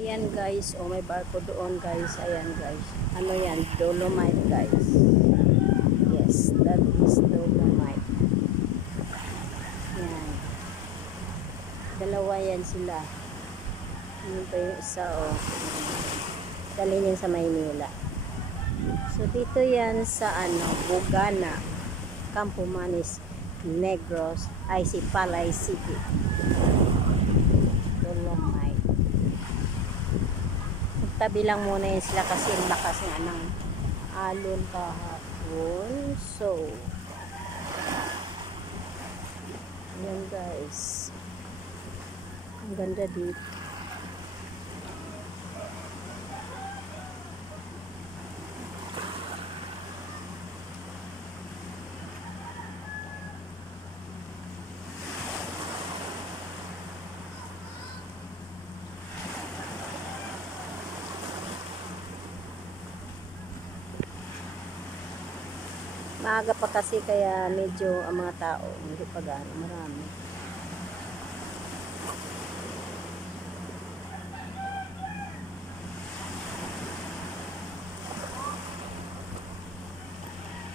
Ayan guys, oh may barko doon guys. Ayan guys. Ano yan? Dolomite guys. Yes, that is Dolomite. Yan. Dalawa yan sila. Ano pa yung isa oh. Dalhin yan sa Maynila. So dito yan sa ano, Bugana, Campo Manis, Negros, Palay City. Dolomite. Tabi lang muna yun sila kasi lakas nga ng alon kahapon. So yan guys, ang ganda dito. Maaga pa kasi kaya medyo ang mga tao hindi pa gaano marami.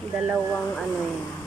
Dalawang ano yan.